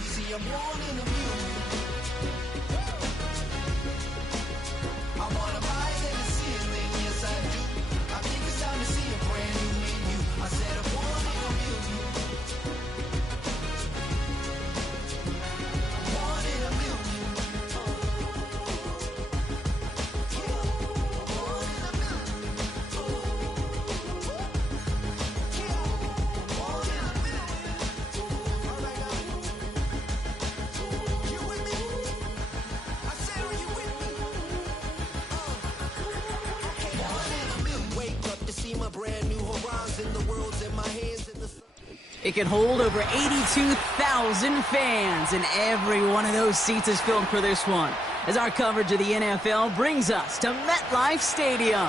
See, I'm born in a million. I wanna rise in the ceiling, yes I do. I think it's time to see a brand new menu. I said I'm born in a million. Born in a million. Born in a million. Born in a million. All right, now. You with me? I said, are you with me? Born in a million. Wake up to see my brand new horizon. The world's in my hands and the It can hold over 82,000 fans, and every one of those seats is filled for this one, as our coverage of the NFL brings us to MetLife Stadium.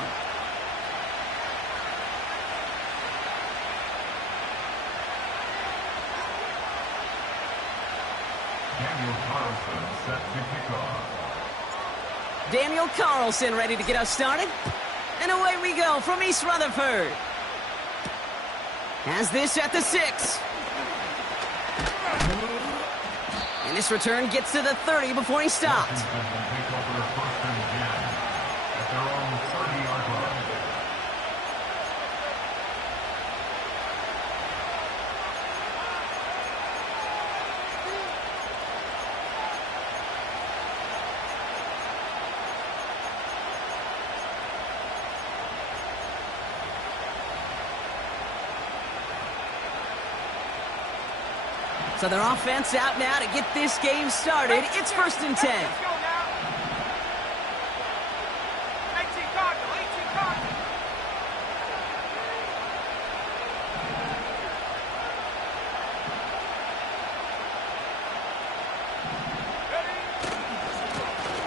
Daniel Carlson ready to get us started. And away we go from East Rutherford. Has this at the 6. And this return gets to the 30 before he stopped. So their offense out now to get this game started. It's 1st and 10.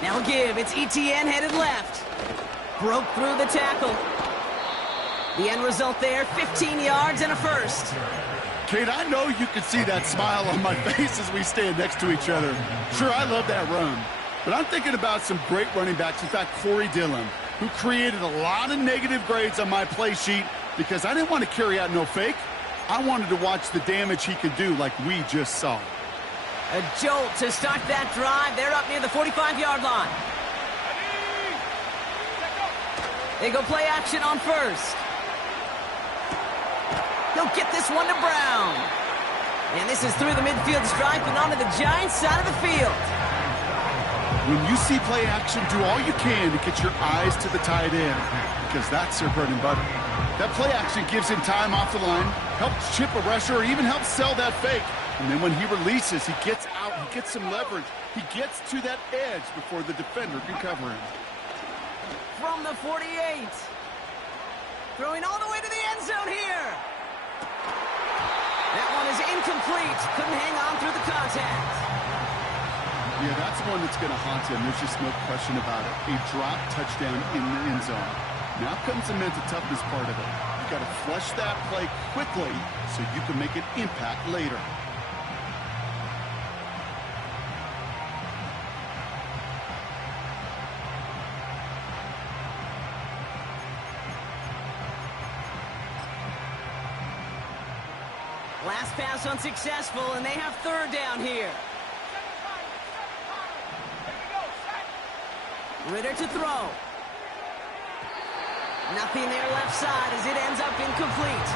Now give. It's ETN headed left. Broke through the tackle. The end result there, 15 yards and a first. Kate, I know you can see that smile on my face as we stand next to each other. Sure, I love that run. But I'm thinking about some great running backs. In fact, Corey Dillon, who created a lot of negative grades on my play sheet because I didn't want to carry out no fake. I wanted to watch the damage he could do like we just saw. A jolt to start that drive. They're up near the 45-yard line. They go play action on first. He'll get this one to Brown. And this is through the midfield stripe and onto the Giants side of the field. When you see play action, do all you can to get your eyes to the tight end, because that's their bread and butter. That play action gives him time off the line, helps chip a rusher, or even helps sell that fake. And then when he releases, he gets out, he gets some leverage. He gets to that edge before the defender can cover him. From the 48. Throwing all the way to the end zone here. That one is incomplete. Couldn't hang on through the contact. Yeah, that's one that's going to haunt him. There's just no question about it. A drop touchdown in the end zone. Now comes the mental toughness part of it. You've got to flush that play quickly so you can make an impact later. Last pass unsuccessful, and they have 3rd down here. Ritter to throw. Nothing there left side as it ends up incomplete.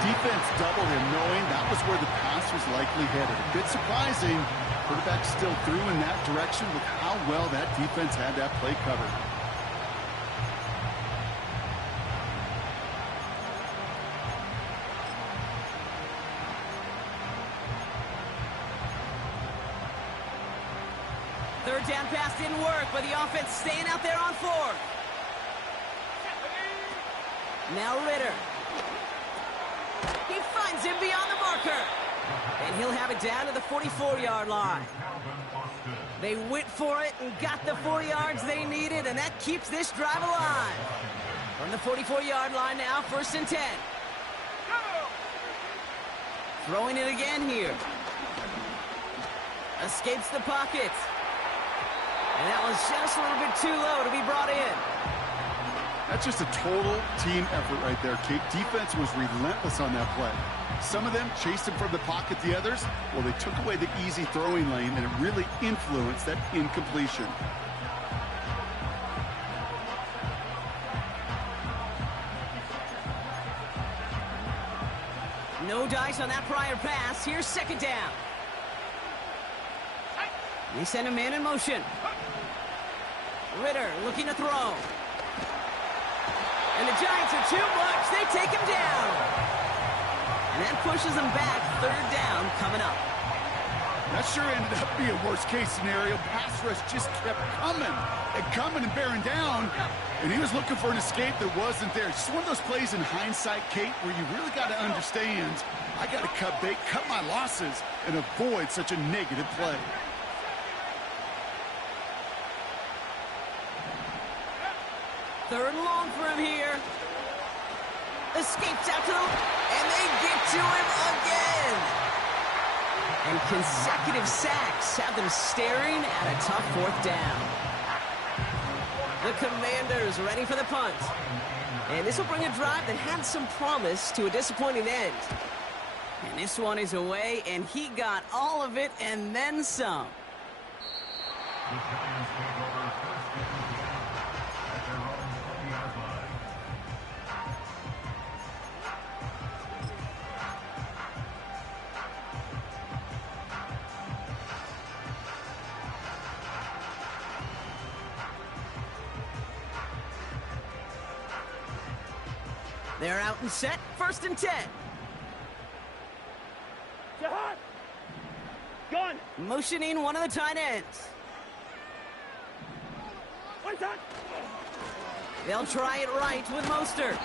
Defense doubled him, knowing that was where the pass was likely headed. A bit surprising. Quarterback still threw in that direction with how well that defense had that play covered. Third down pass didn't work, but the offense staying out there on 4th. Now Ritter. He finds him beyond the marker. And he'll have it down to the 44-yard line. They went for it and got the 4 yards they needed, and that keeps this drive alive. From the 44-yard line now, 1st and 10. Throwing it again here. Escapes the pocket. And that was just a little bit too low to be brought in. That's just a total team effort right there, Kate. Defense was relentless on that play. Some of them chased him from the pocket. The others, well, they took away the easy throwing lane, and it really influenced that incompletion. No dice on that prior pass. Here's second down. They send a man in motion. Ritter looking to throw. And the Giants are too much. They take him down. And that pushes them back. Third down coming up. That sure ended up being a worst-case scenario. Pass rush just kept coming and bearing down. And he was looking for an escape that wasn't there. Just one of those plays in hindsight, Kate, where you really got to understand, I got to cut bait, cut my losses, and avoid such a negative play. Third and long for him here. Escapes out to the... And they get to him again. And consecutive sacks have them staring at a tough fourth down. The Commanders ready for the punt. And this will bring a drive that had some promise to a disappointing end. And this one is away, and he got all of it and then some. They're out and set. First and 10. Jihad! Gun! Motioning one of the tight ends. One time! They'll try it right with Mostert.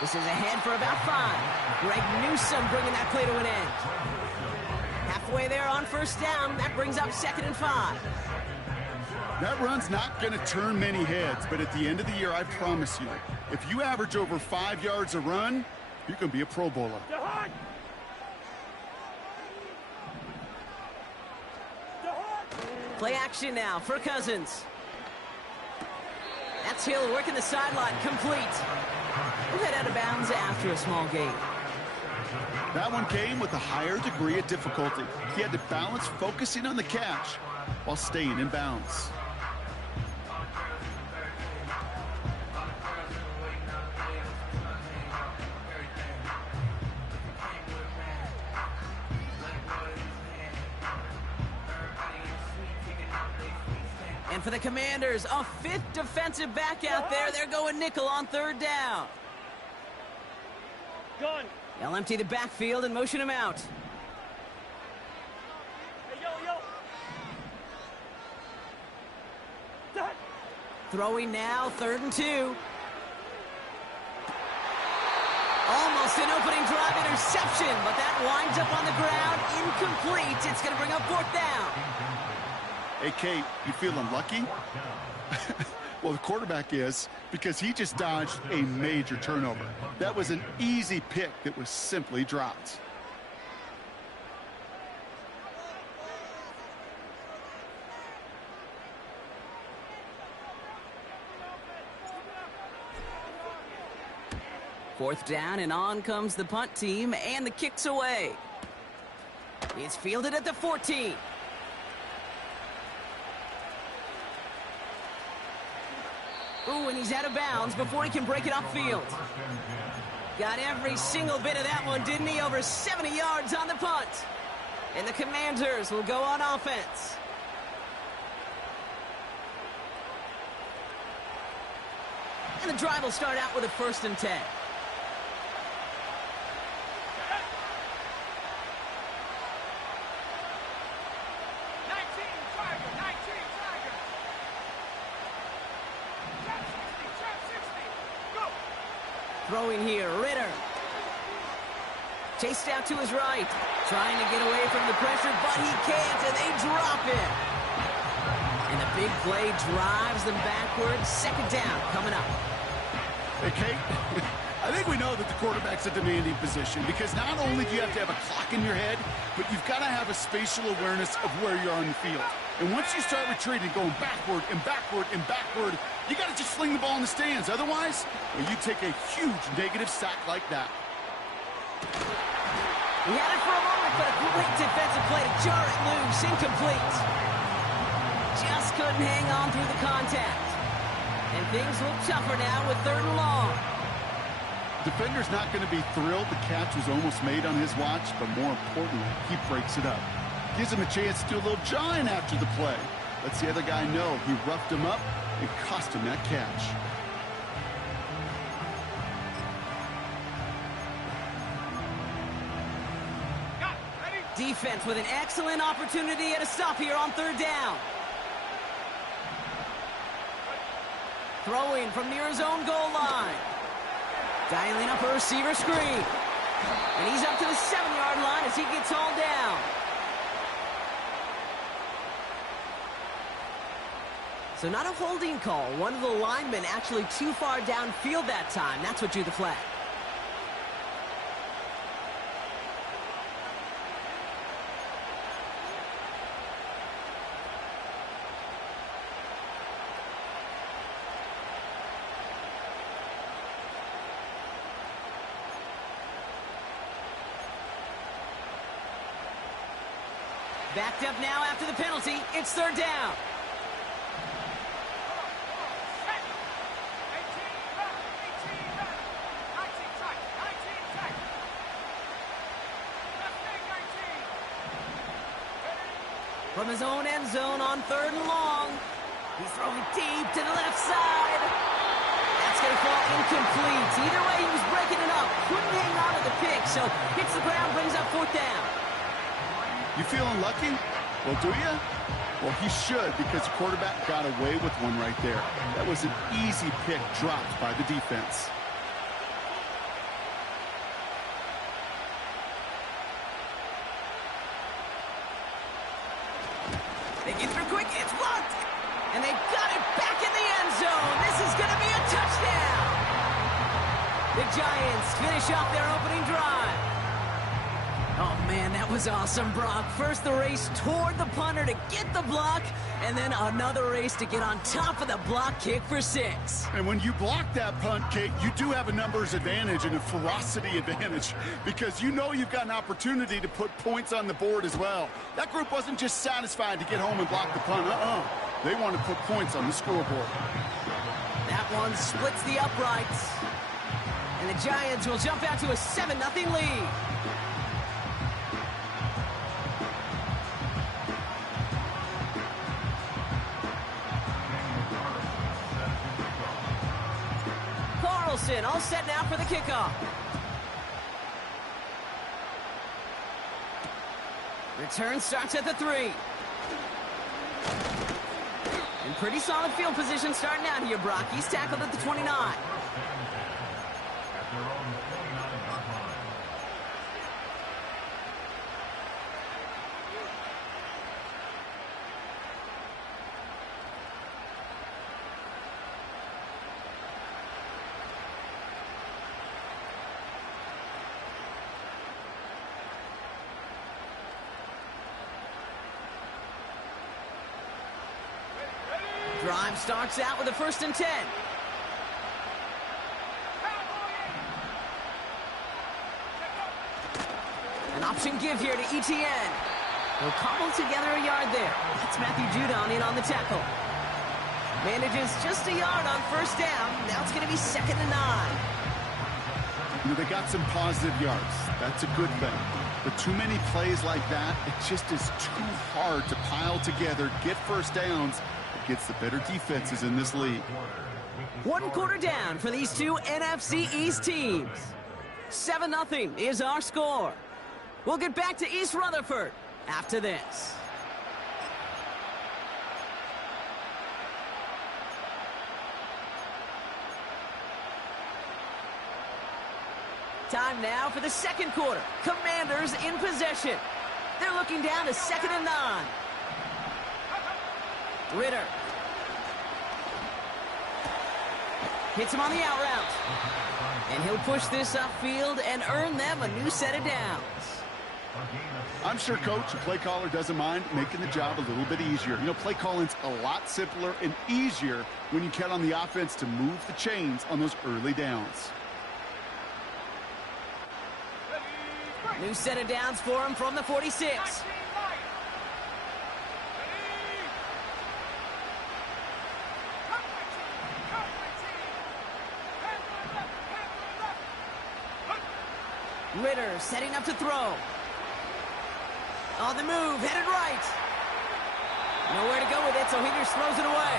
This is ahead for about 5. Greg Newsome bringing that play to an end. Halfway there on first down. That brings up second and 5. That run's not going to turn many heads, but at the end of the year, I promise you, if you average over 5 yards a run, you're going to be a Pro Bowler. Jihad! Play action now for Cousins. That's Hill working the sideline, complete. We'll head out of bounds after a small gain. That one came with a higher degree of difficulty. He had to balance focusing on the catch while staying in bounds. And for the Commanders, a 5th defensive back out there. They're going nickel on third down. Gun! They'll empty the backfield and motion him out. Hey, yo! Jihad! Throwing now, 3rd and 2. Almost an opening drive interception, but that winds up on the ground, incomplete. It's going to bring up 4th down. Hey, Kate, you feeling lucky? Well, the quarterback is, because he just dodged a major turnover. That was an easy pick that was simply dropped. Fourth down, and on comes the punt team, and the kick's away. It's fielded at the 14. Ooh, and he's out of bounds before he can break it upfield. Got every single bit of that one, didn't he? Over 70 yards on the punt. And the Commanders will go on offense. And the drive will start out with a 1st and 10. Throwing here, Ritter. Chased out to his right. Trying to get away from the pressure, but he can't, and they drop it. And the big play drives them backwards. Second down coming up. Hey, Kate, I think we know that the quarterback's a demanding position because not only do you have to have a clock in your head, but you've got to have a spatial awareness of where you're on the field. And once you start retreating, going backward and backward and backward, you got to just fling the ball in the stands. Otherwise, well, you take a huge negative sack like that. He had it for a moment, but a great defensive play to jar it loose. Incomplete. Just couldn't hang on through the contact. And things look tougher now with 3rd and long. Defender's not going to be thrilled the catch was almost made on his watch, but more importantly, he breaks it up. Gives him a chance to do a little jawing after the play. Lets the other guy know he roughed him up and cost him that catch. Defense with an excellent opportunity at a stop here on 3rd down. Throwing from near his own goal line. Dialing up a receiver screen. And he's up to the 7-yard line as he gets hauled down. So not a holding call. One of the linemen actually too far downfield that time. That's what drew the flag. Backed up now after the penalty. It's 3rd down. From his own end zone on 3rd and long. He's throwing deep to the left side. That's going to fall incomplete. Either way, he was breaking it up. Couldn't hang on to the pick, so hits the ground, brings up 4th down. You feeling lucky? Well, do you? Well, he should, because the quarterback got away with one right there. That was an easy pick dropped by the defense. They get through quick, it's blocked! And they got it back in the end zone! This is going to be a touchdown! The Giants finish off their opening drive. Oh, man, that was awesome, Brock. First the race toward the punter to get the block, and then another race to get on top of the block kick for 6. And when you block that punt kick, you do have a numbers advantage and a ferocity advantage because you know you've got an opportunity to put points on the board as well. That group wasn't just satisfied to get home and block the punt. They want to put points on the scoreboard. That one splits the uprights. And the Giants will jump out to a 7-0 lead. All set now for the kickoff. Return starts at the 3. And pretty solid field position starting out here, Brock. He's tackled at the 29. Drive starts out with a 1st and 10. An option give here to ETN. He'll cobble together a yard there. That's Matthew Judon in on the tackle. Manages just a yard on 1st down. Now it's going to be 2nd and 9. You know, they got some positive yards. That's a good thing. But too many plays like that, it just is too hard to pile together, get 1st downs, against the better defenses in this league. 1 quarter down for these two NFC East teams. 7-0 is our score. We'll get back to East Rutherford after this. Time now for the 2nd quarter. Commanders in possession. They're looking down to 2nd and 9. Ritter. Hits him on the out route. And he'll push this upfield and earn them a new set of downs. I'm sure coach, the play caller, doesn't mind making the job a little bit easier. You know, play calling's a lot simpler and easier when you count on the offense to move the chains on those early downs. New set of downs for him from the 46. Ritter setting up to throw. On the move, headed right. Nowhere to go with it, so he just throws it away.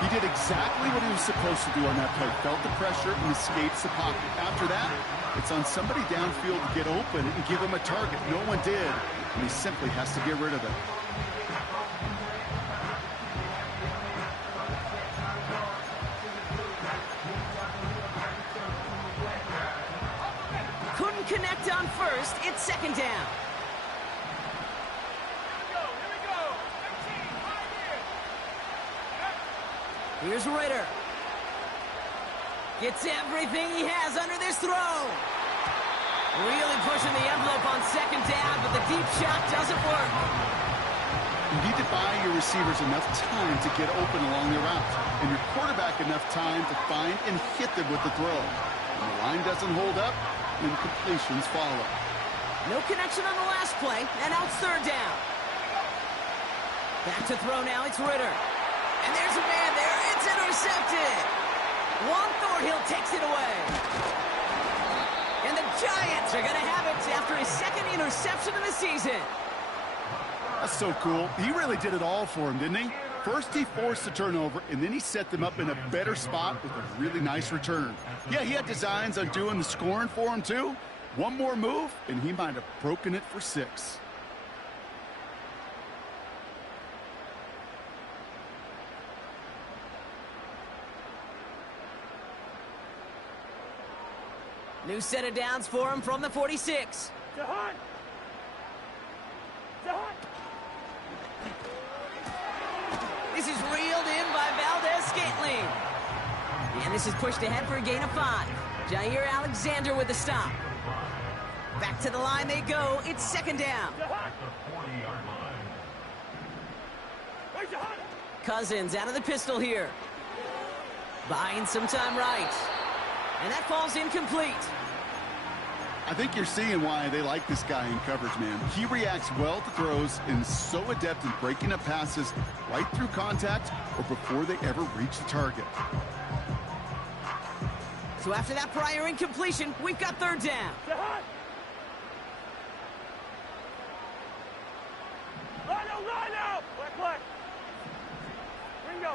He did exactly what he was supposed to do on that play. Felt the pressure and escapes the pocket. After that, it's on somebody downfield to get open and give him a target. No one did, and he simply has to get rid of it. Couldn't connect on first. It's second down. Here's Ritter. Gets everything he has under this throw. Really pushing the envelope on second down, but the deep shot doesn't work. You need to buy your receivers enough time to get open along their route, and your quarterback enough time to find and hit them with the throw. When the line doesn't hold up, then completions follow. No connection on the last play, and now it's third down. Back to throw now, it's Ritter. And there's a man there, it's intercepted. Juan Thornhill takes it away. And the Giants are going to have it after his second interception of the season. That's so cool. He really did it all for him, didn't he? First, he forced the turnover, and then he set them up in a better spot with a really nice return. Yeah, he had designs on doing the scoring for him, too. One more move, and he might have broken it for 6. New set of downs for him from the 46. Jahan! Jahan! This is reeled in by Valdez-Scantling. And this is pushed ahead for a gain of 5. Jair Alexander with the stop. Back to the line they go. It's second down. Jahan! Where's Jahan? Cousins out of the pistol here. Buying some time right. And that falls incomplete. I think you're seeing why they like this guy in coverage, man. He reacts well to throws and is so adept in breaking up passes right through contact or before they ever reach the target. So after that prior incompletion, we've got third down. Jahan! Line out! Black, black! Ringo!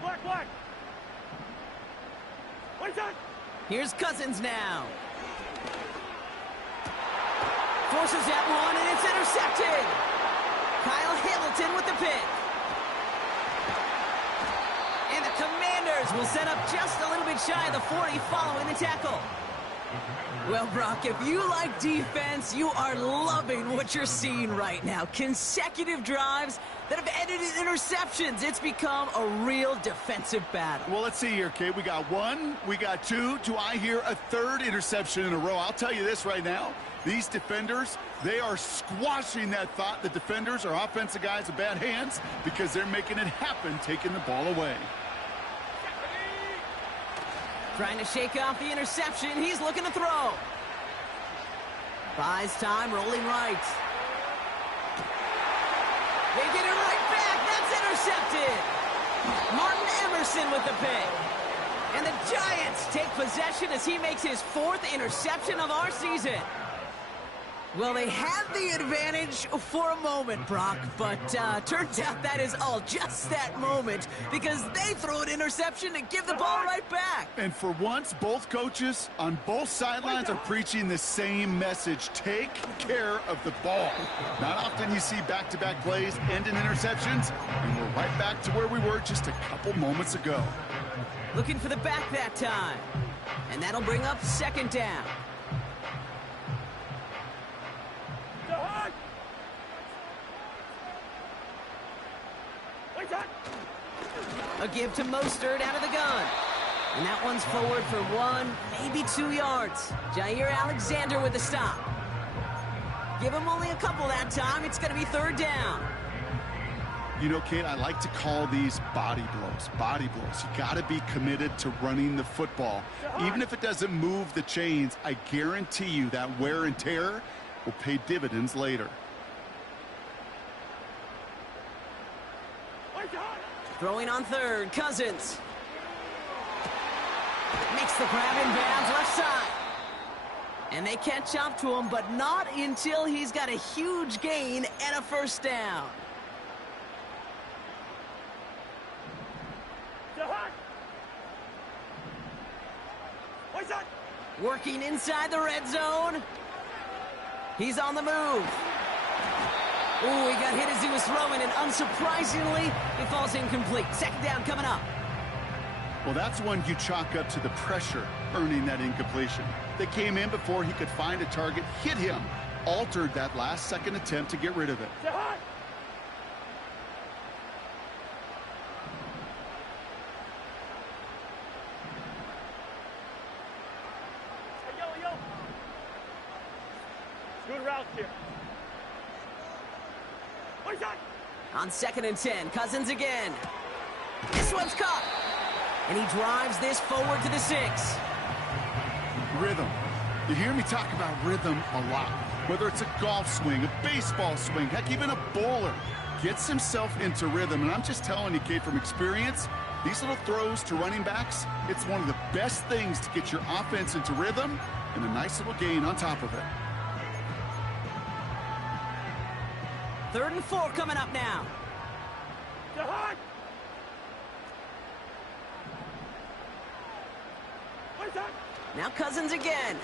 Black, black! What's that? Here's Cousins now. Forces that one, and it's intercepted. Kyle Hamilton with the pick. And the Commanders will set up just a little bit shy of the 40 following the tackle. Well, Brock, if you like defense, you are loving what you're seeing right now. Consecutive drives that have ended in interceptions. It's become a real defensive battle. Well, let's see here, Kate. We got 1, we got 2. Do I hear a 3rd interception in a row? I'll tell you this right now. These defenders, they are squashing that thought the defenders are offensive guys with bad hands because they're making it happen, taking the ball away. Trying to shake off the interception. He's looking to throw. Buys time, rolling right. They get it right back. That's intercepted. Martin Emerson with the pick. And the Giants take possession as he makes his 4th interception of our season. Well, they had the advantage for a moment, Brock, but turns out that is all just that moment because they throw an interception to give the ball right back. And for once, both coaches on both sidelines are preaching the same message. Take care of the ball. Not often you see back-to-back plays end in interceptions, and we're right back to where we were just a couple moments ago. Looking for the back that time. And that'll bring up second down. Jahan! What's that? A give to Mostert out of the gun. And that one's forward for 1, maybe 2 yards. Jair Alexander with the stop. Give him only a couple that time. It's going to be 3rd down. You know, Kate, I like to call these body blows. Body blows. You got to be committed to running the football. Even if it doesn't move the chains, I guarantee you that wear and tear will pay dividends later. Throwing on 3rd, Cousins. Makes the grab in bounds left side. And they catch up to him, but not until he's got a huge gain and a 1st down. Working inside the red zone. He's on the move. Ooh, he got hit as he was throwing, and unsurprisingly, it falls incomplete. 2nd down coming up. Well, that's one you chalk up to the pressure earning that incompletion. They came in before he could find a target, hit him, altered that last-second attempt to get rid of it. Good route here. On 2nd and 10, Cousins again. This one's caught. And he drives this forward to the 6. Rhythm. You hear me talk about rhythm a lot. Whether it's a golf swing, a baseball swing, heck, even a bowler. Gets himself into rhythm. And I'm just telling you, Kate, from experience, these little throws to running backs, it's one of the best things to get your offense into rhythm and a nice little gain on top of it. 3rd and 4 coming up now. Now Cousins again.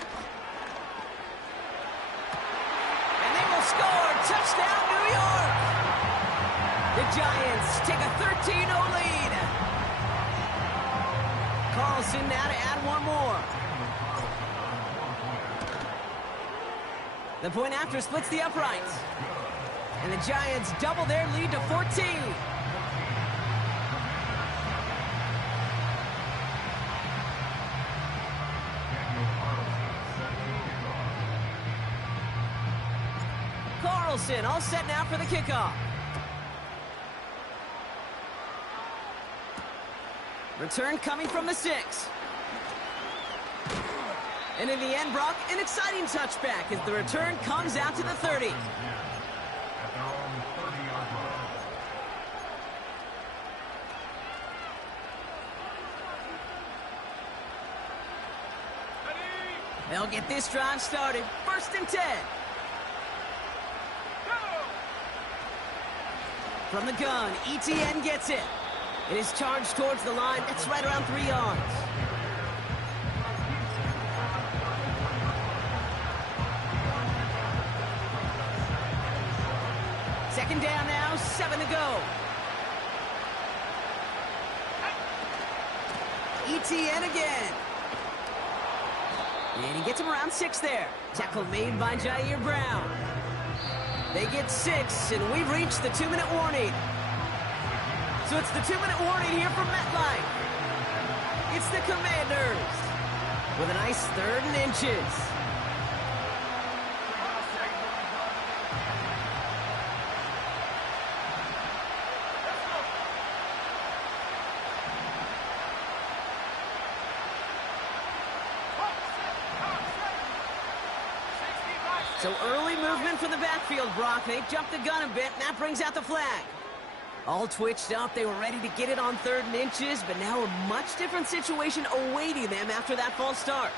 And they will score. Touchdown, New York. The Giants take a 13-0 lead. Carlson now to add one more. The point after splits the uprights. And the Giants double their lead to 14. Carlson all set now for the kickoff. Return coming from the 6. And in the end, Brock, an exciting touchback as the return comes out to the 30. They'll get this drive started. 1st and 10. From the gun, ETN gets it. It is charged towards the line. It's right around 3 yards. Second down now, 7 to go. ETN again. And he gets him around 6 there. Tackle made by Jair Brown. They get 6, and we've reached the 2-minute warning. So it's the 2-minute warning here from MetLife. It's the Commanders with a nice 3rd and inches. So early movement from the backfield, Brock. They jumped the gun a bit, and that brings out the flag. All twitched up. They were ready to get it on 3rd and inches, but now a much different situation awaiting them after that false start.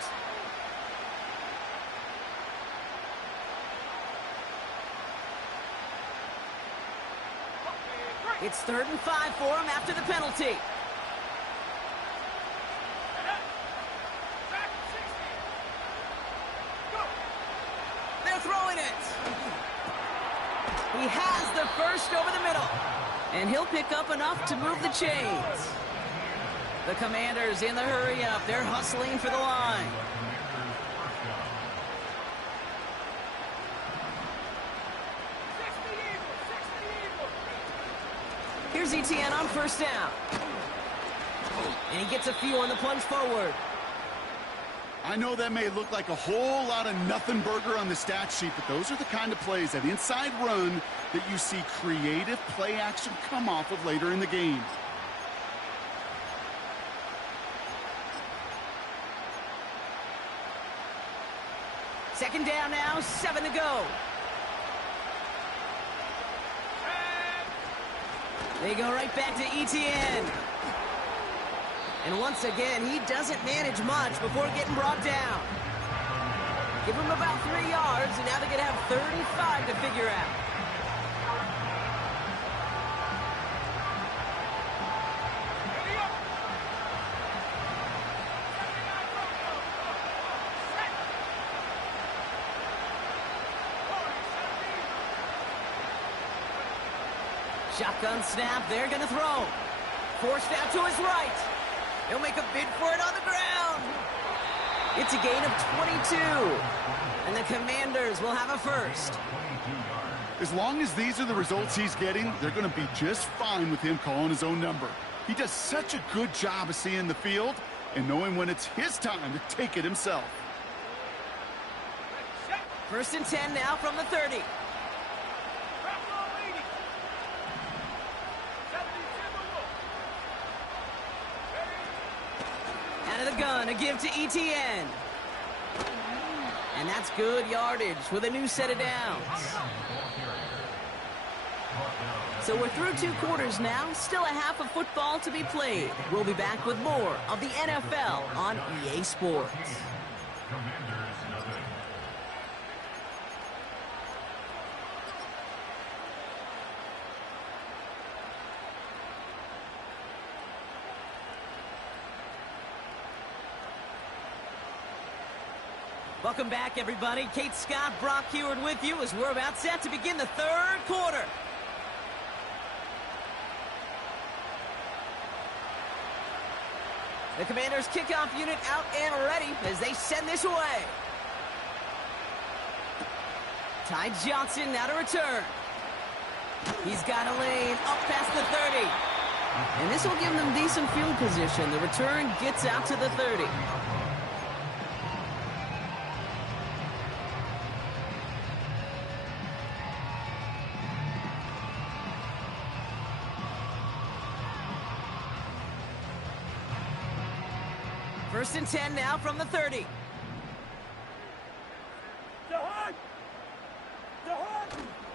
It's 3rd and 5 for him after the penalty. Throwing it. He has the first over the middle. And he'll pick up enough to move the chains. The Commanders in the hurry-up. They're hustling for the line. Here's ETN on 1st down. And he gets a few on the plunge forward. I know that may look like a whole lot of nothing burger on the stat sheet, but those are the kind of plays, that inside run, that you see creative play action come off of later in the game. Second down now, 7 to go. They go right back to Etienne. And once again, he doesn't manage much before getting brought down. Give him about 3 yards, and now they're going to have 35 to figure out. Shotgun snap, they're going to throw. Forced out to his right. He'll make a bid for it on the ground. It's a gain of 22. And the Commanders will have a first. As long as these are the results he's getting, they're going to be just fine with him calling his own number. He does such a good job of seeing the field and knowing when it's his time to take it himself. First and 10 now from the 30. Out of the gun, a give to Etienne. And that's good yardage with a new set of downs. So we're through 2 quarters now. Still a half of football to be played. We'll be back with more of the NFL on EA Sports. Welcome back, everybody. Kate Scott, Brock Heward with you as we're about set to begin the 3rd quarter. The Commanders' kickoff unit out and ready as they send this away. Ty Johnson now to return. He's got a lane up past the 30. And this will give them decent field position. The return gets out to the 30. First and 10 now from the 30.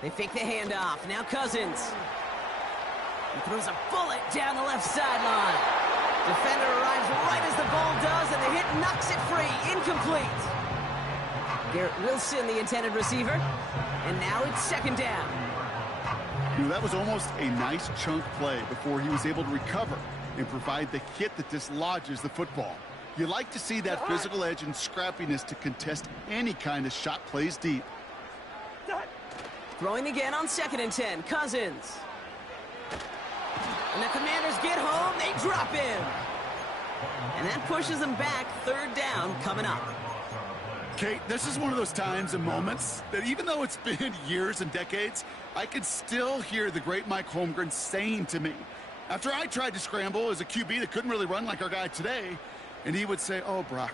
They fake the handoff. Now Cousins. He throws a bullet down the left sideline. Defender arrives right as the ball does, and the hit knocks it free. Incomplete. Garrett Wilson, the intended receiver. And now it's second down. You know, that was almost a nice chunk play before he was able to recover and provide the hit that dislodges the football. You like to see that physical edge and scrappiness to contest any kind of shot plays deep. Throwing again on second and 10. Cousins. And the Commanders get home. They drop in. And that pushes them back. Third down coming up. Kate, this is one of those times and moments that even though it's been years and decades, I can still hear the great Mike Holmgren saying to me, after I tried to scramble as a QB that couldn't really run like our guy today, and he would say, "Oh, Brock,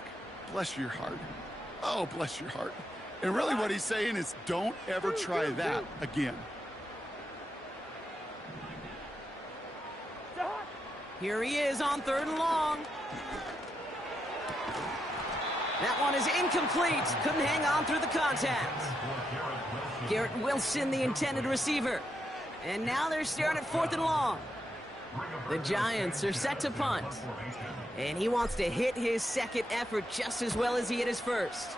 bless your heart. Oh, bless your heart." And really what he's saying is, don't ever try that again. Here he is on 3rd and long. That one is incomplete. Couldn't hang on through the contact. Garrett Wilson, the intended receiver. And now they're staring at 4th and long. The Giants are set to punt. And he wants to hit his second effort just as well as he hit his first.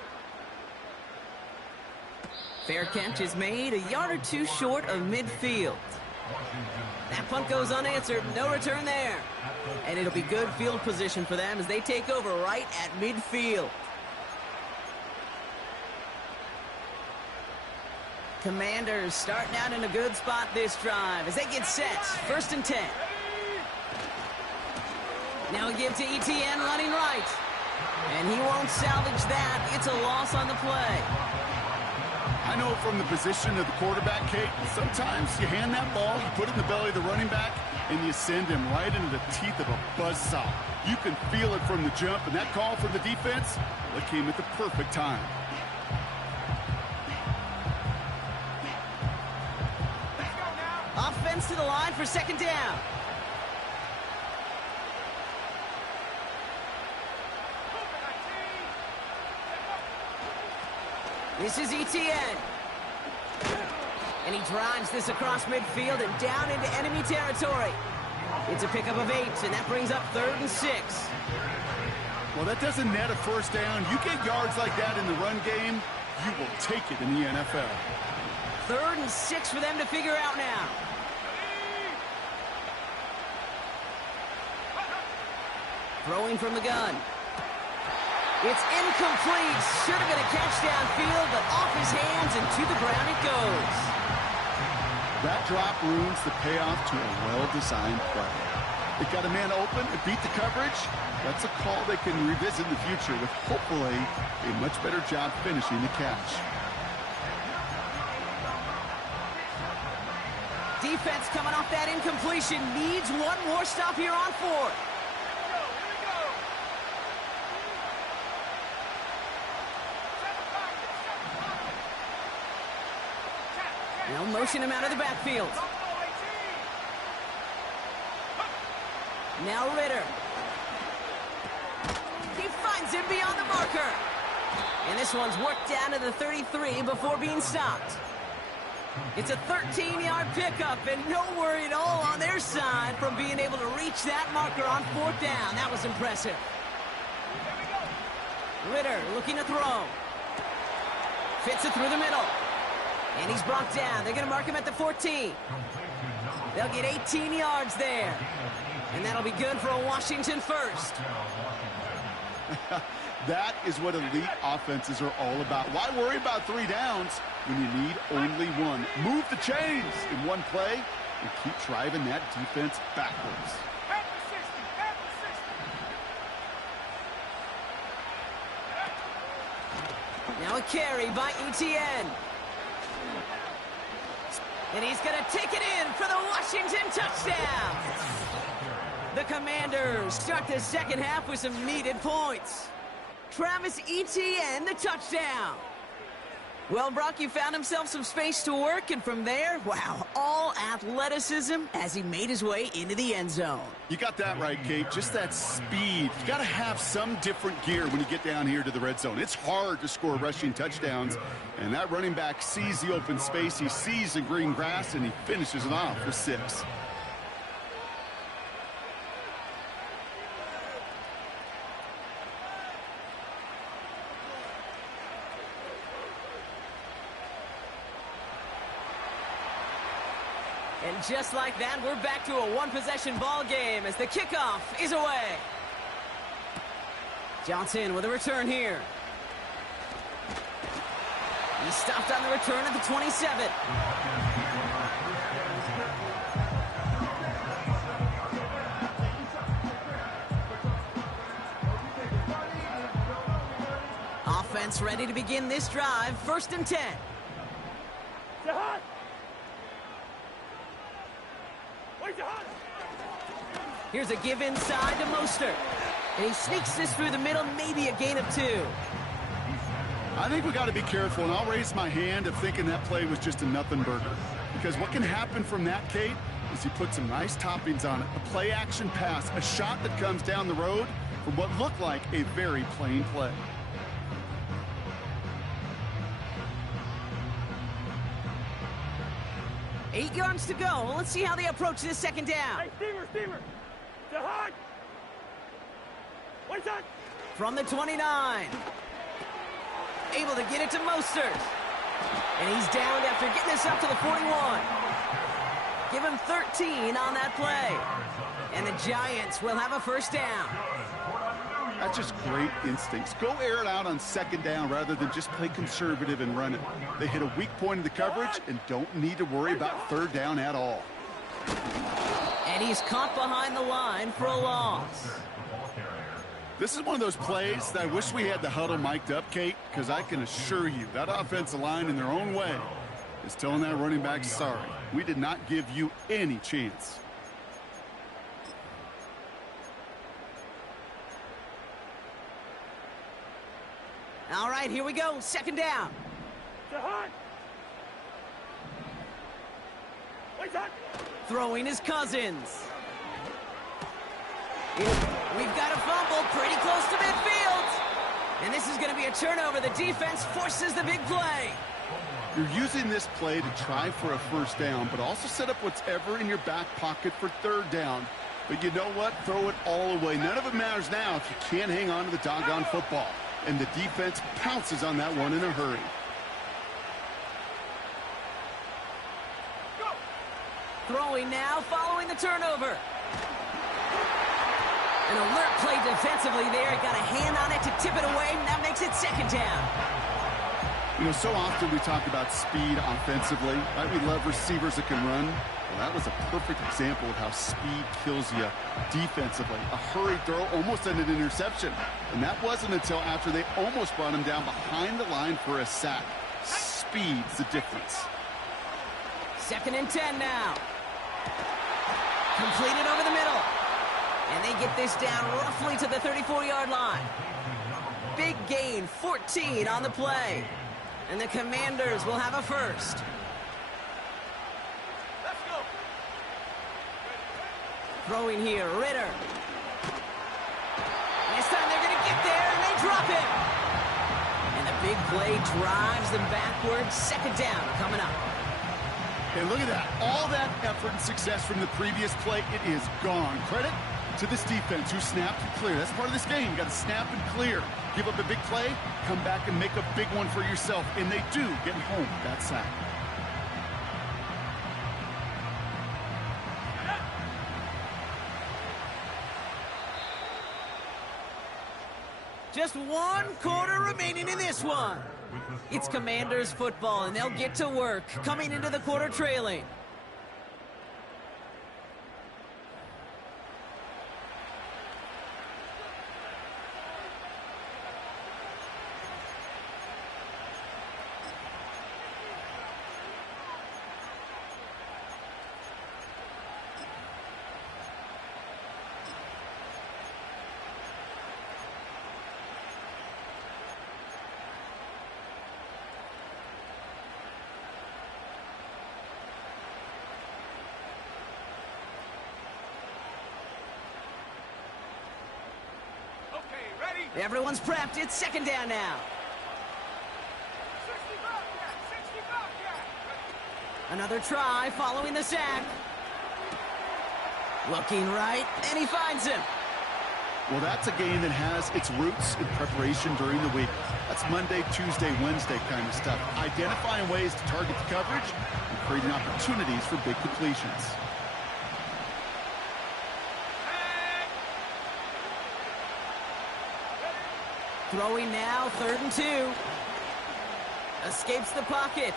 Fair catch is made a yard or 2 short of midfield. That punt goes unanswered. No return there. And it'll be good field position for them as they take over right at midfield. Commanders starting out in a good spot this drive as they get set. First and 10. Now a give to Etienne running right. And he won't salvage that. It's a loss on the play. I know from the position of the quarterback, Kate, sometimes you hand that ball, you put it in the belly of the running back, and you send him right into the teeth of a buzzsaw. You can feel it from the jump, and that call from the defense, well, it came at the perfect time. Offense to the line for second down. This is ETN. And he drives this across midfield and down into enemy territory. It's a pickup of 8, and that brings up 3rd and 6. Well, that doesn't net a first down. You get yards like that in the run game, you will take it in the NFL. 3rd and 6 for them to figure out now. Throwing from the gun. It's incomplete. Should have been a catch downfield, but off his hands and to the ground it goes. That drop ruins the payoff to a well-designed play. It got a man open, it beat the coverage. That's a call they can revisit in the future with hopefully a much better job finishing the catch. Defense coming off that incompletion needs one more stop here on 4th. They'll motion him out of the backfield. Now Ritter. He finds him beyond the marker. And this one's worked down to the 33 before being stopped. It's a 13-yard pickup, and no worry at all on their side from being able to reach that marker on 4th down. That was impressive. Ritter looking to throw. Fits it through the middle. And he's brought down. They're going to mark him at the 14. They'll get 18 yards there. And that'll be good for a Washington first. That is what elite offenses are all about. Why worry about 3 downs when you need only 1? Move the chains in one play and keep driving that defense backwards. Now a carry by ETN. And he's going to take it in for the Washington touchdown. The Commanders start the second half with some needed points. Travis Etienne, the touchdown. Well, Brock, you found himself some space to work, and from there, wow, all athleticism as he made his way into the end zone. You got that right, Kate. Just that speed. You got to have some different gear when you get down here to the red zone. It's hard to score rushing touchdowns, and that running back sees the open space, he sees the green grass, and he finishes it off for 6. And just like that, we're back to a one-possession ball game as the kickoff is away. Johnson with a return here. He stopped on the return at the 27. Offense ready to begin this drive. 1st and 10. Here's a give inside to Mostert. And he sneaks this through the middle, maybe a gain of 2. I think we got to be careful, and I'll raise my hand of thinking that play was just a nothing burger. Because what can happen from that, Kate, is he put some nice toppings on it. A play-action pass, a shot that comes down the road from what looked like a very plain play. Eight yards to go. Let's see how they approach this second down. Hey, Steamer. To hard. One shot. From the 29. Able to get it to Mostert. And he's downed after getting this up to the 41. Give him 13 on that play. And the Giants will have a first down. That's just great instincts. Go air it out on second down rather than just play conservative and run it. They hit a weak point in the coverage and don't need to worry about third down at all. And he's caught behind the line for a loss. This is one of those plays that I wish we had the huddle mic'd up, Kate, because I can assure you that offensive line in their own way is telling that running back, sorry, we did not give you any chance. right, here we go. Second down. To Hunt. Wait, Hunt. Throwing his Cousins. We've got a fumble pretty close to midfield. And this is going to be a turnover. The defense forces the big play. You're using this play to try for a first down, but also set up whatever in your back pocket for third down. But you know what? Throw it all away. None of it matters now if you can't hang on to the doggone football. And the defense pounces on that one in a hurry. Go. Throwing now, following the turnover. An alert play defensively there. Got a hand on it to tip it away, and that makes it second down. You know, so often we talk about speed offensively, right? We love receivers that can run. Well, that was a perfect example of how speed kills you defensively. A hurried throw almost ended an interception. And that wasn't until after they almost brought him down behind the line for a sack. Speed's the difference. 2nd and 10 now. Completed over the middle. And they get this down roughly to the 34-yard line. Big gain, 14 on the play. And the Commanders will have a first. Let's go. Throwing here, Ritter. This time they're going to get there, and they drop it. And the big play drives them backwards. Second down coming up. And look at that. All that effort and success from the previous play, it is gone. Credit to this defense who snapped and cleared. That's part of this game. You got to snap and clear. Give up a big play, come back and make a big one for yourself. And they do, getting home with that sack. Just 1 quarter remaining in this one. It's Commanders football, and they'll get to work, coming into the quarter trailing. Everyone's prepped. It's second down now. 65 yard. Another try following the sack. Looking right, and he finds him. Well, that's a game that has its roots in preparation during the week. That's Monday, Tuesday, Wednesday kind of stuff. Identifying ways to target the coverage and creating opportunities for big completions. Throwing now, 3rd and 2. Escapes the pocket.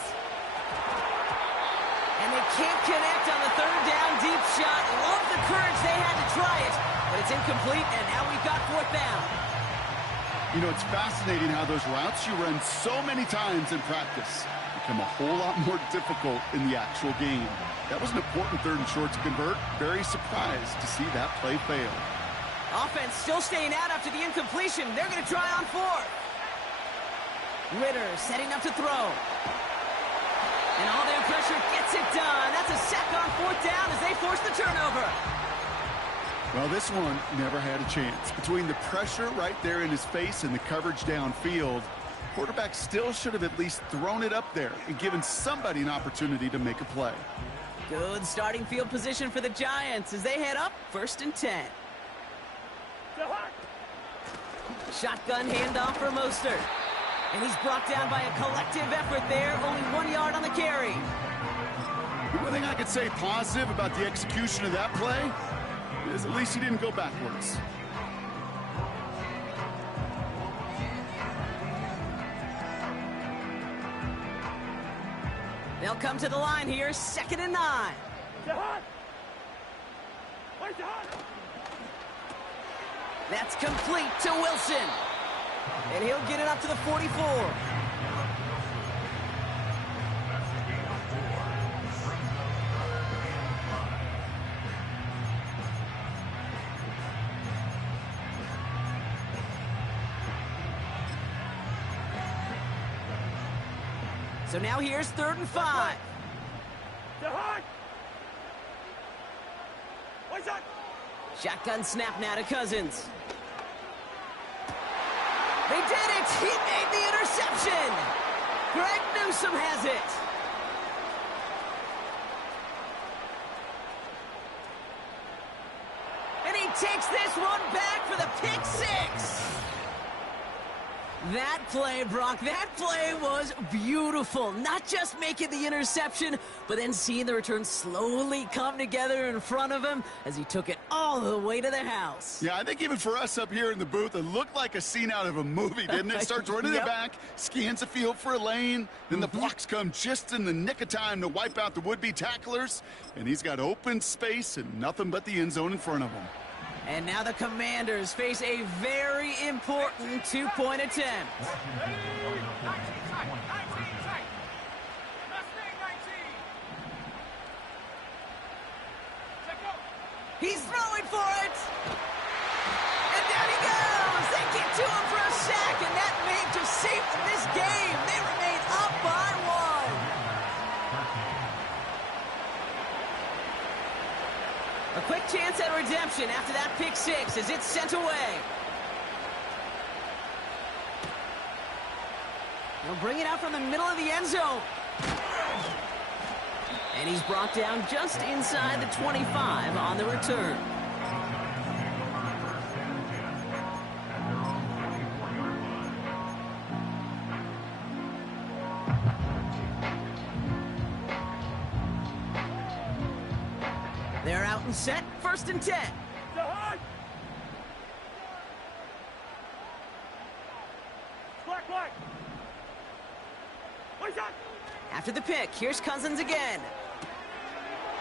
And they can't connect on the 3rd down deep shot. Love the courage they had to try it. But it's incomplete, and now we've got 4th down. You know, it's fascinating how those routes you run so many times in practice become a whole lot more difficult in the actual game. That was an important 3rd and short to convert. Very surprised to see that play fail. Offense still staying out after the incompletion. They're going to try on 4th. Ritter setting up to throw. And all their pressure gets it done. That's a sack on 4th down as they force the turnover. Well, this one never had a chance. Between the pressure right there in his face and the coverage downfield, quarterback still should have at least thrown it up there and given somebody an opportunity to make a play. Good starting field position for the Giants as they head up 1st and 10. Shotgun handoff for Mostert. And he's brought down by a collective effort there. Only 1 yard on the carry. The one thing I could say positive about the execution of that play is at least he didn't go backwards. They'll come to the line here, 2nd and 9. That's complete to Wilson. And he'll get it up to the 44. So now here's 3rd and 5. To Hunt. What's that? Shotgun snap now to Cousins. They did it! He made the interception! Greg Newsome has it. And he takes this one back for the pick 6. That play, Brock, that play was beautiful. Not just making the interception, but then seeing the return slowly come together in front of him as he took it all the way to the house. Yeah, I think even for us up here in the booth, it looked like a scene out of a movie, didn't it? Starts running Yep. it back, scans the field for a lane, then the blocks come just in the nick of time to wipe out the would-be tacklers, and he's got open space and nothing but the end zone in front of him. And now the Commanders face a very important 2-point attempt. Ready? 19 tight. 19 tight. Mustang 19. Check go. He's throwing for it. And down he goes. They get to him for a sack, and that may just save them this game. They remain up by 1. A quick chance at redemption after that pick 6 as it's sent away. They'll bring it out from the middle of the end zone. And he's brought down just inside the 25 on the return. They're out and set, 1st and 10. To Hunt. Black white. What's that? After the pick, here's Cousins again.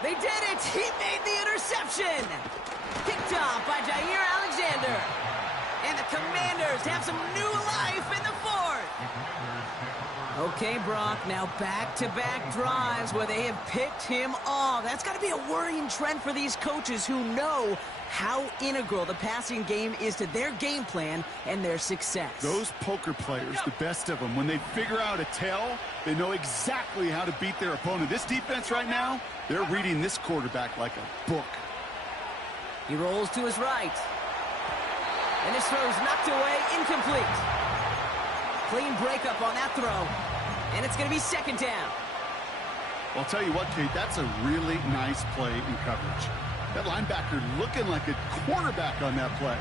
They did it! He made the interception! Picked off by Jair Alexander. And the Commanders have some new life in the 4th. Okay, Brock, now back-to-back drives where they have picked him off. That's got to be a worrying trend for these coaches who know how integral the passing game is to their game plan and their success. Those poker players, the best of them, when they figure out a tell, they know exactly how to beat their opponent. This defense right now, they're reading this quarterback like a book. He rolls to his right. And his throw's knocked away, incomplete. Clean breakup on that throw. And it's going to be 2nd down. I'll tell you what, Kate, that's a really nice play in coverage. That linebacker looking like a quarterback on that play.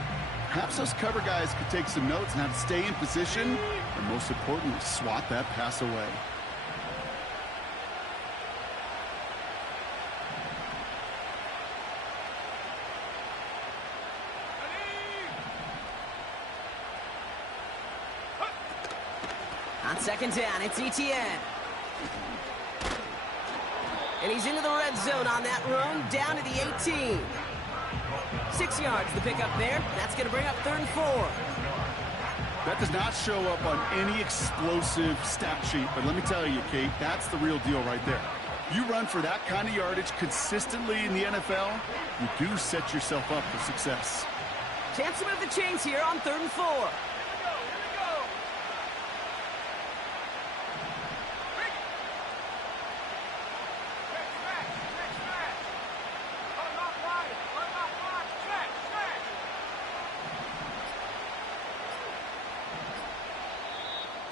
Perhaps those cover guys could take some notes and have to stay in position, and most importantly, swat that pass away. On 2nd down, it's ETN. And he's into the red zone on that run, down to the 18. 6 yards, the pickup there. That's going to bring up 3rd and 4. That does not show up on any explosive stat sheet, but let me tell you, Kate, that's the real deal right there. You run for that kind of yardage consistently in the NFL, you do set yourself up for success. Chance to move the chains here on 3rd and 4. Here we go. Bring it. Stretch. Unlock wide. Stretch.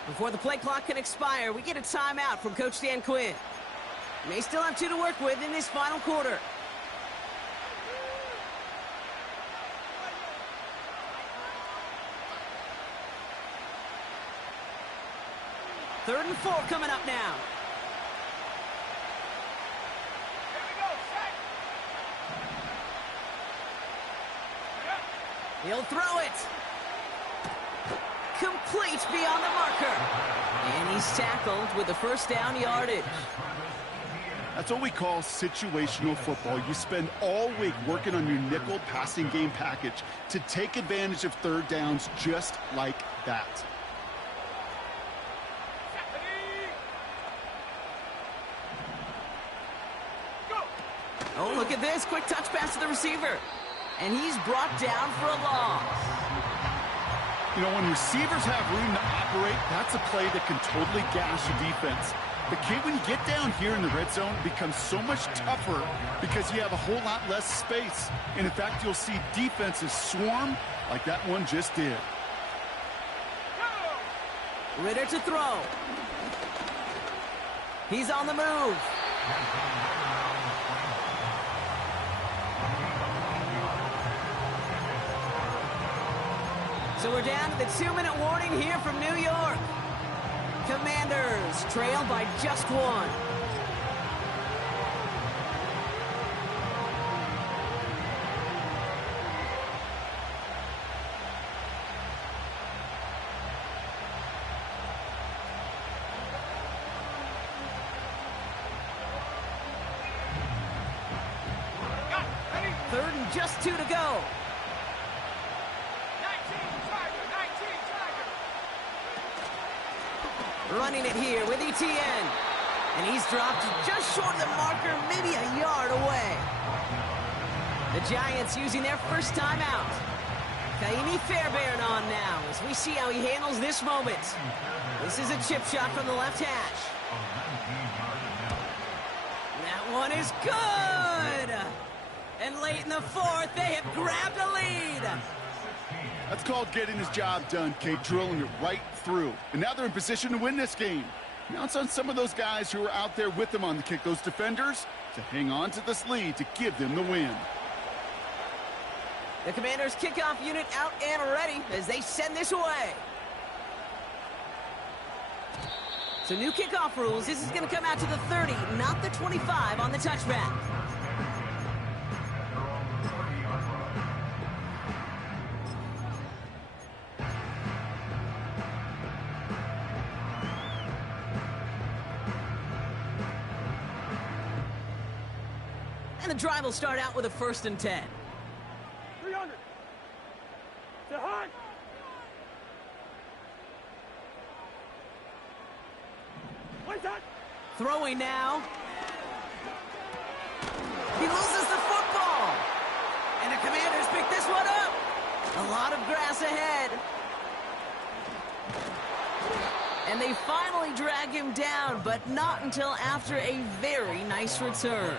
Before the play clock can expire, we get a timeout from Coach Dan Quinn. May still have 2 to work with in this final quarter. Third and 4 coming up now. Here we go. Set. He'll throw it. Complete beyond the marker. And he's tackled with the 1st down yardage. That's what we call situational football. You spend all week working on your nickel passing game package to take advantage of 3rd downs just like that. Oh, look at this. Quick touch pass to the receiver. And he's brought down for a loss. You know, when receivers have room to operate, that's a play that can totally gash a defense. The kid, when you get down here in the red zone, becomes so much tougher because you have a whole lot less space. And in fact, you'll see defenses swarm like that one just did. Ritter to throw. He's on the move. So we're down to the 2-minute warning here from New York. Commanders trail by just one. Third and just 2 to go. 19 Tiger. Running it here with ETN. And he's dropped just short of the marker, maybe a yard away. The Giants using their first timeout. Kaimi Fairbairn on now as we see how he handles this moment. This is a chip shot from the left hash. That one is good. And late in the fourth, they have grabbed a lead. That's called getting his job done, Kate, drilling it right through. And now they're in position to win this game. Now it's on some of those guys who are out there with them on the kick, those defenders, to hang on to this lead to give them the win. The Commanders' kickoff unit out and ready as they send this away. So new kickoff rules. This is going to come out to the 30, not the 25 on the touchback. And the drive will start out with a 1st and 10. 300. To Hunt. What's that? Throwing now. He loses the football. And the Commanders pick this one up. A lot of grass ahead. And they finally drag him down, but not until after a very nice return.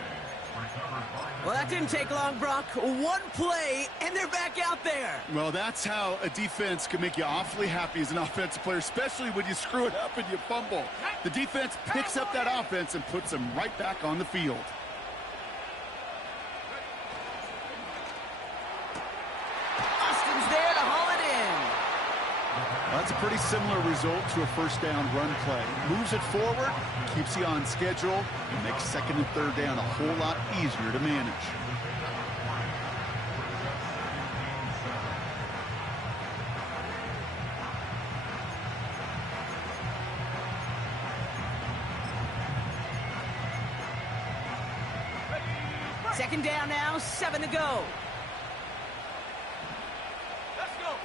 Well, that didn't take long, Brock. One play, and they're back out there. Well, that's how a defense can make you awfully happy as an offensive player, especially when you screw it up and you fumble. The defense picks up that offense and puts them right back on the field. Austin's there to haul it in. That's a pretty similar result to a first down run play. Moves it forward, keeps you on schedule, and makes 2nd and 3rd down a whole lot easier to manage. Second down now, 7 to go. Let's go.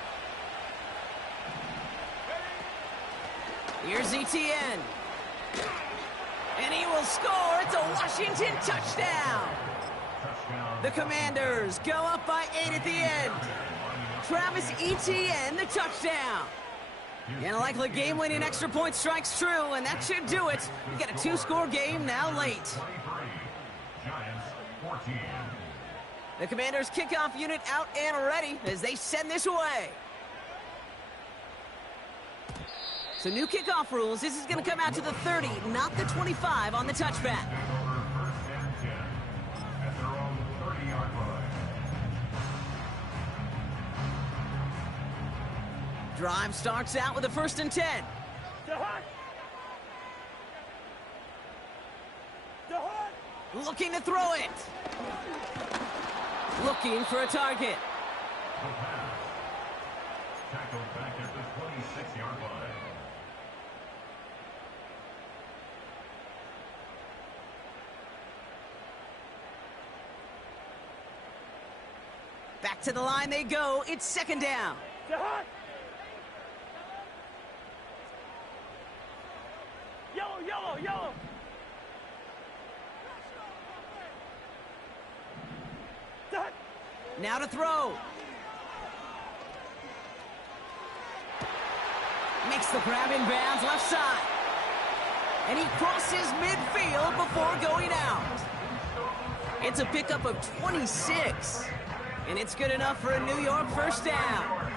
Here's ETN. And he will score. It's a Washington touchdown. The Commanders go up by 8 at the end. Travis Etienne, the touchdown. And a likely game-winning extra point strikes true, and that should do it. We got a 2-score game now late. The Commanders' kickoff unit out and ready as they send this away. So new kickoff rules. This is going to come out to the 30, not the 25 on the touchback. Drive starts out with a 1st and 10. To Hunt. To Hunt. Looking to throw it. Looking for a target. Tackled back at the 26-yard line. Back to the line they go. It's 2nd down. To Hunt. Yellow, yellow, yellow. To Hunt. Now to throw. Makes the grab in bounds left side. And he crosses midfield before going out. It's a pickup of 26. And it's good enough for a New York first down.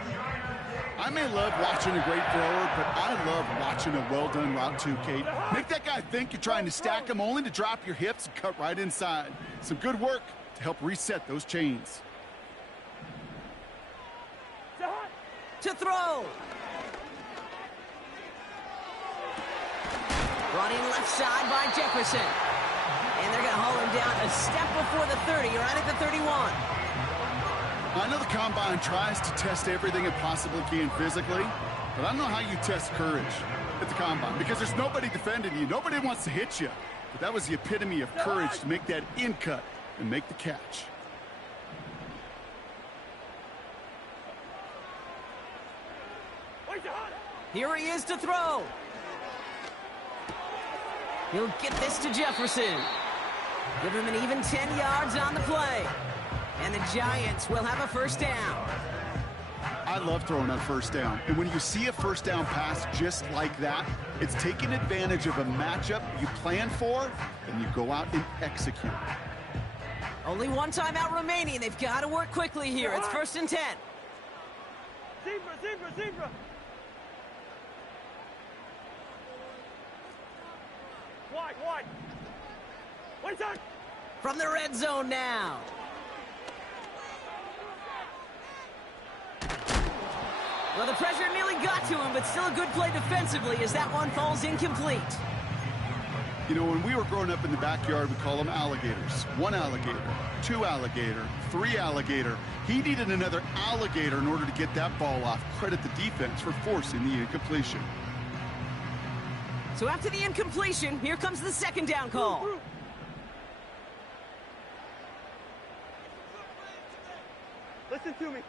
I may love watching a great thrower, but I love watching a well-done route too, Kate. Make that guy think you're trying to stack him only to drop your hips and cut right inside. Some good work to help reset those chains. To throw. Brought in left side by Jefferson. And they're going to haul him down a step before the 30, right at the 31. I know the Combine tries to test everything it possibly can physically, but I don't know how you test courage at the Combine because there's nobody defending you. Nobody wants to hit you. But that was the epitome of courage to make that in cut and make the catch. Here he is to throw. He'll get this to Jefferson. Give him an even 10 yards on the play. And the Giants will have a first down. I love throwing on first down. And when you see a first down pass just like that, it's taking advantage of a matchup you plan for, and you go out and execute. Only one timeout remaining. They've got to work quickly here. It's 1st and 10. Zebra, zebra, zebra. Wide, wide. Wait on. From the red zone now. Well, the pressure nearly got to him, but still a good play defensively as that one falls incomplete. You know, when we were growing up in the backyard, we call them alligators. 1 alligator, 2 alligator, 3 alligator. He needed another alligator in order to get that ball off. Credit the defense for forcing the incompletion. So after the incompletion, here comes the 2nd down call. Listen to me.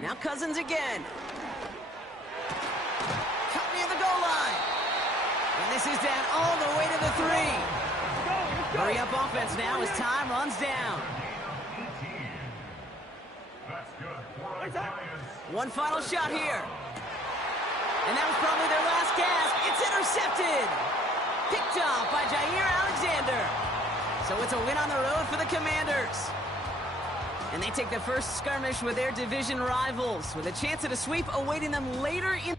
Now Cousins again. Cut near the goal line. And this is down all the way to the 3. Hurry up offense now as time runs down. One final shot here. And that was probably their last gasp. It's intercepted. Picked off by Jair Alexander. So it's a win on the road for the Commanders. And they take the first skirmish with their division rivals with a chance at a sweep awaiting them later in